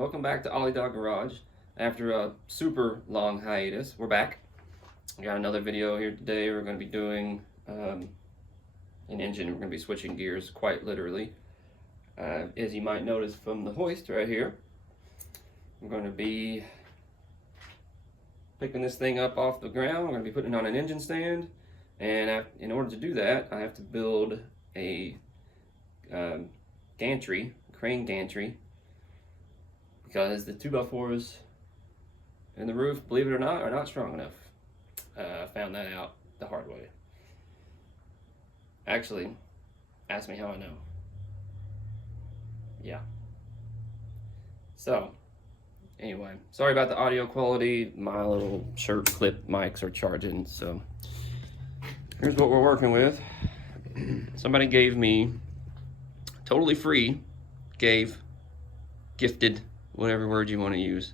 welcome back to Ollie Dog Garage. After a super long hiatus, we're back. We got another video here today. We're going to be doing an engine. We're going to be switching gears quite literally. As you might notice from the hoist right here, I'm going to be picking this thing up off the ground. We're going to be putting it on an engine stand, and in order to do that, I have to build a gantry, crane gantry, because the 2x4s in the roof, believe it or not, are not strong enough. I found that out the hard way. Actually, ask me how I know. Yeah. So, anyway, sorry about the audio quality. My little shirt clip mics are charging, so here's what we're working with. Somebody gave me, totally free, gifted, whatever word you want to use,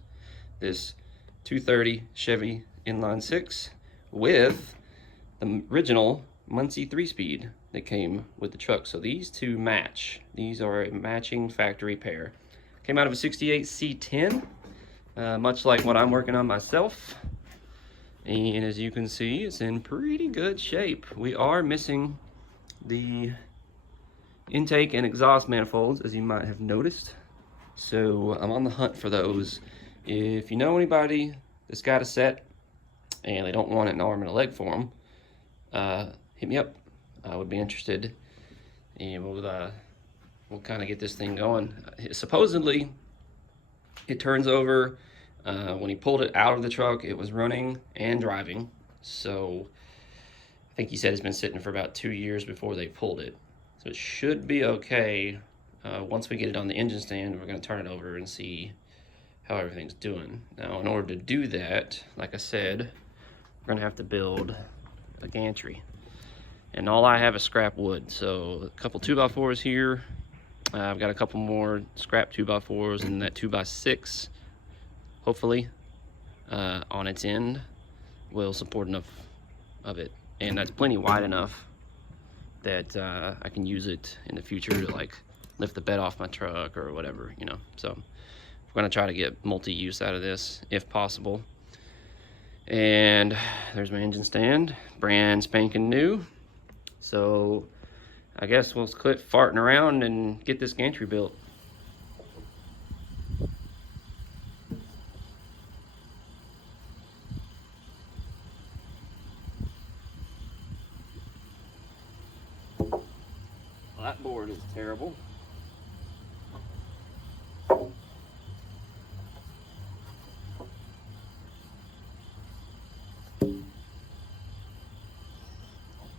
this 230 Chevy inline 6 with the original Muncie 3-speed that came with the truck. So these two match. These are a matching factory pair. Came out of a 68 C10, much like what I'm working on myself. And as you can see, it's in pretty good shape. We are missing the intake and exhaust manifolds, as you might have noticed. So I'm on the hunt for those. If you know anybody that's got a set and they don't want an arm and a leg for them, hit me up. I would be interested, and we'll kind of get this thing going. Supposedly, it turns over. When he pulled it out of the truck, it was running and driving. So I think he said it's been sitting for about 2 years before they pulled it. So it should be okay. Once we get it on the engine stand, we're going to turn it over and see how everything's doing. Now, in order to do that, like I said, we're going to have to build a gantry. And all I have is scrap wood. So a couple 2x4s here. I've got a couple more scrap 2x4s and that 2x6, hopefully, on its end will support enough of it. And that's plenty wide enough that I can use it in the future to like lift the bed off my truck or whatever, you know. So we're gonna try to get multi-use out of this if possible. And there's my engine stand, brand spanking new. So I guess we'll quit farting around and get this gantry built. That board is terrible.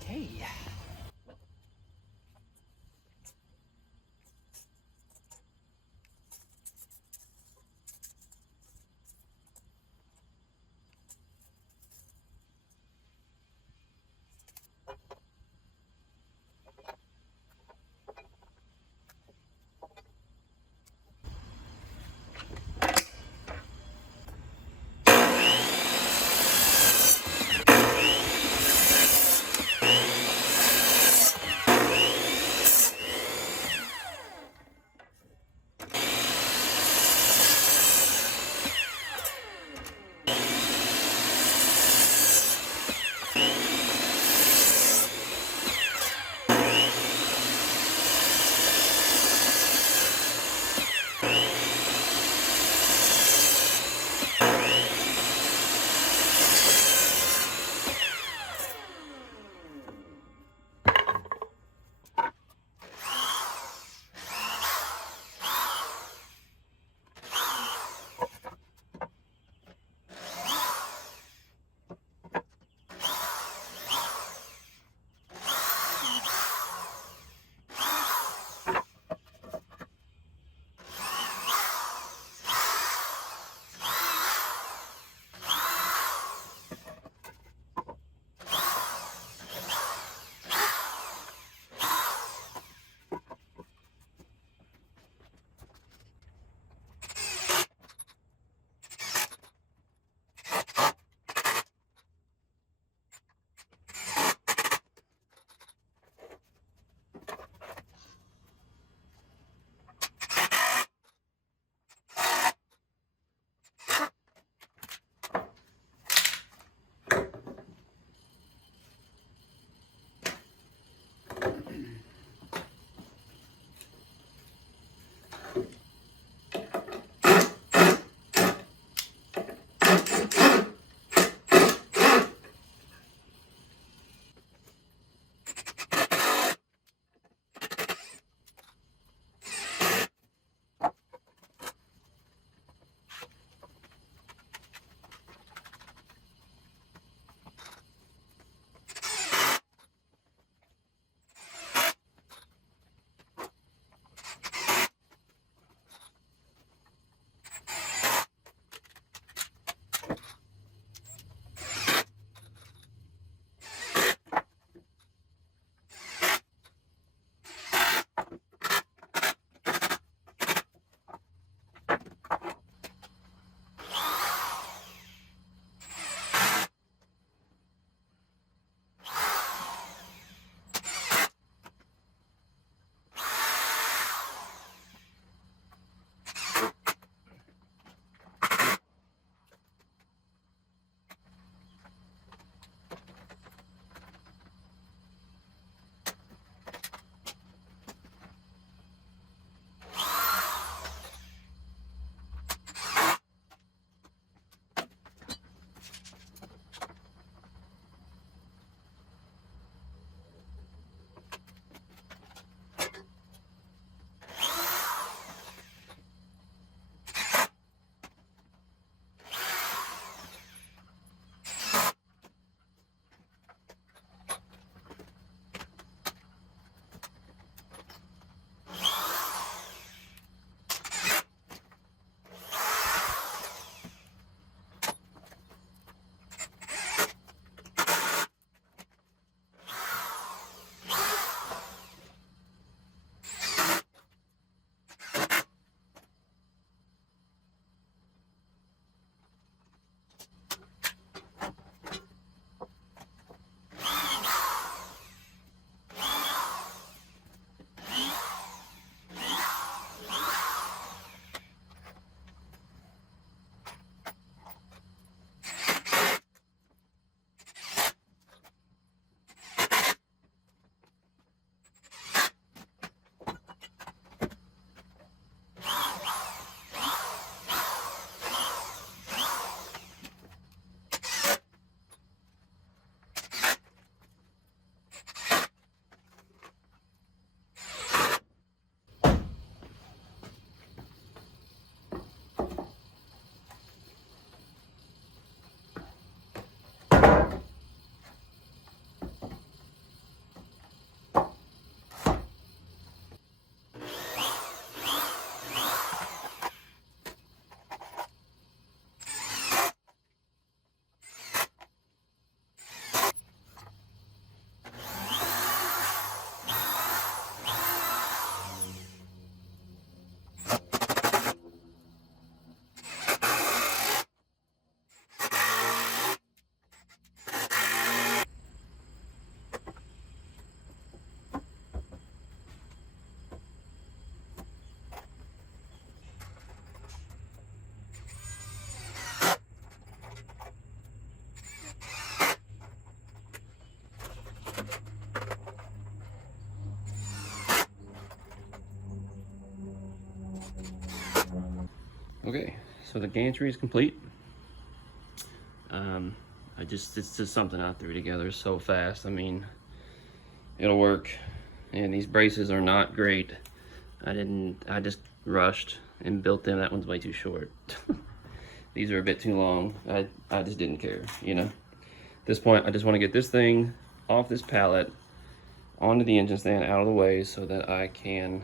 Okay. Okay, so the gantry is complete. It's just something I threw together so fast. I mean, it'll work. And these braces are not great. I just rushed and built them. That one's way too short. These are a bit too long. I just didn't care, you know. At this point, I just want to get this thing off this pallet, onto the engine stand, out of the way, so that I can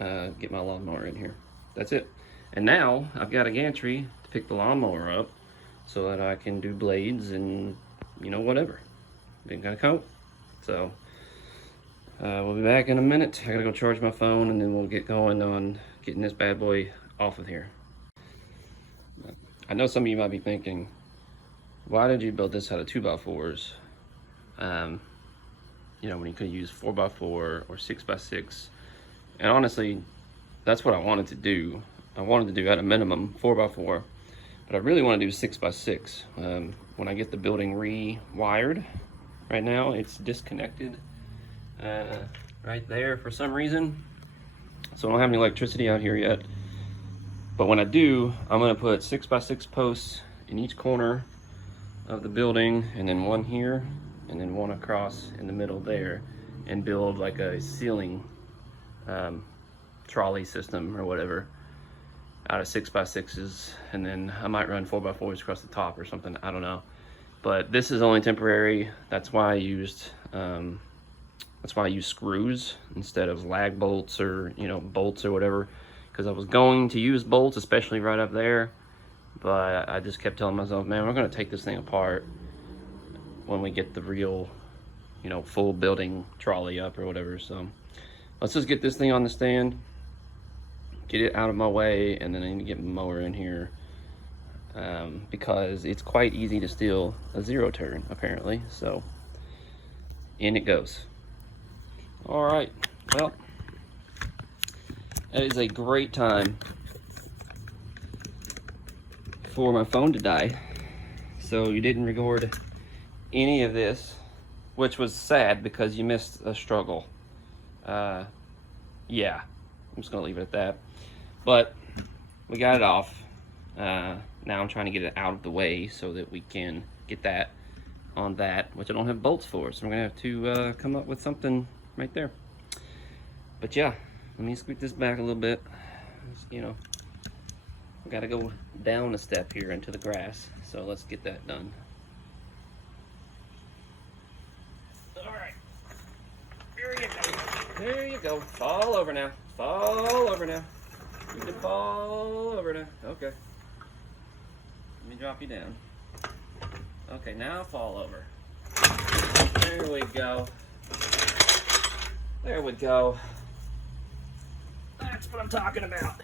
get my lawnmower in here. That's it. And now I've got a gantry to pick the lawnmower up so that I can do blades and, you know, whatever. Been gonna coat. So we'll be back in a minute. I gotta go charge my phone, and then we'll get going on getting this bad boy off of here. I know some of you might be thinking, why did you build this out of 2x4s? You know, when you could use 4x4 or 6x6. And honestly, that's what I wanted to do. I wanted to do at a minimum 4x4, but I really want to do 6x6. When I get the building rewired, right now it's disconnected right there for some reason. So I don't have any electricity out here yet. But when I do, I'm gonna put 6x6 posts in each corner of the building, and then one here, and then one across in the middle there, and build like a ceiling trolley system or whatever out of 6x6s, and then I might run 4x4s across the top or something. I don't know, but this is only temporary. That's why I used screws instead of lag bolts or, you know, bolts or whatever, because I was going to use bolts, especially right up there, but I just kept telling myself, man, we're going to take this thing apart when we get the real, you know, full building trolley up or whatever. So let's just get this thing on the stand, get it out of my way, and then I need to get my mower in here because it's quite easy to steal a zero turn, apparently. So in it goes. All right, well, that is a great time for my phone to die. So you didn't record any of this, which was sad because you missed a struggle. Yeah, I'm just gonna leave it at that. But we got it off. Now I'm trying to get it out of the way so that we can get that on that, which I don't have bolts for. So I'm gonna have to come up with something right there. But yeah, let me scoot this back a little bit. You know, I gotta go down a step here into the grass. So let's get that done. All right, there you go. There you go. Fall over now. Fall over now. You can fall over now. Okay. Let me drop you down. Okay, now fall over. There we go. There we go. That's what I'm talking about.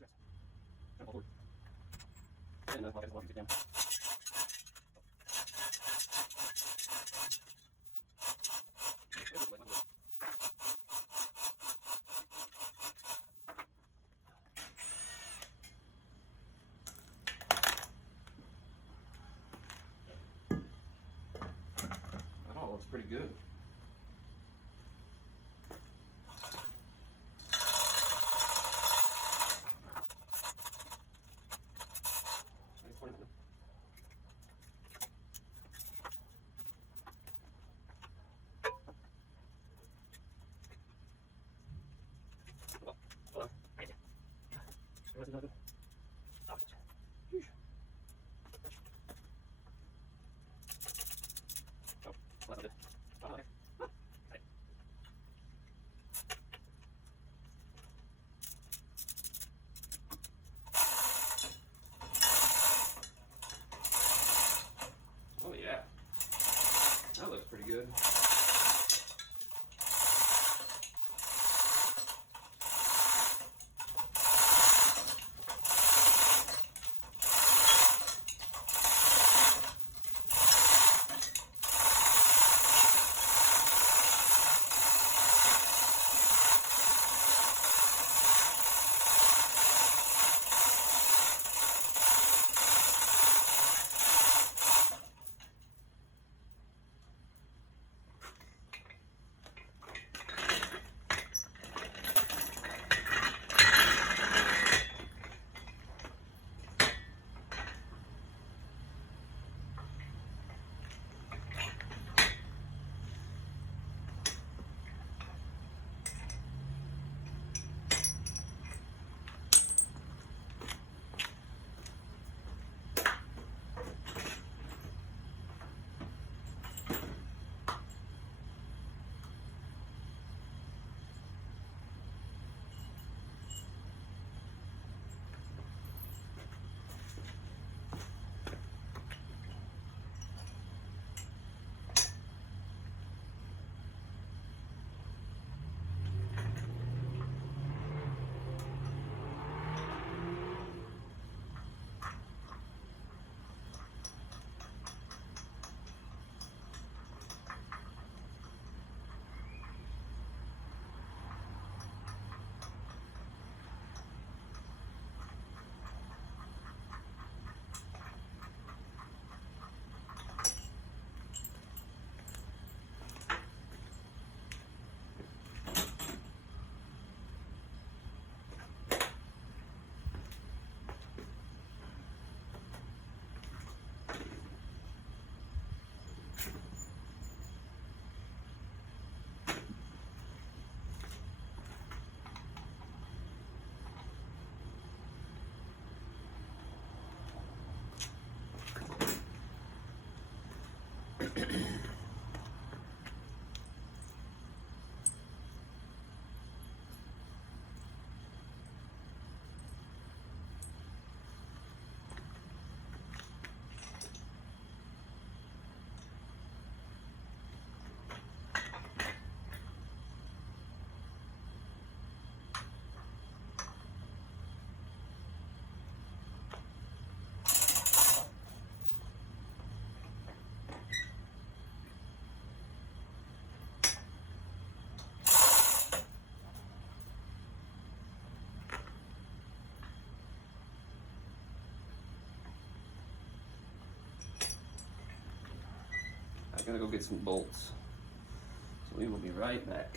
Jump forward. And I'll get the sit down. Oh, looks pretty good. Oh yeah, that looks pretty good. I gotta go get some bolts. So we will be right back.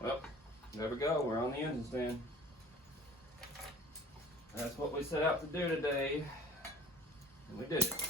Well, there we go. We're on the engine stand. That's what we set out to do today, and we did it.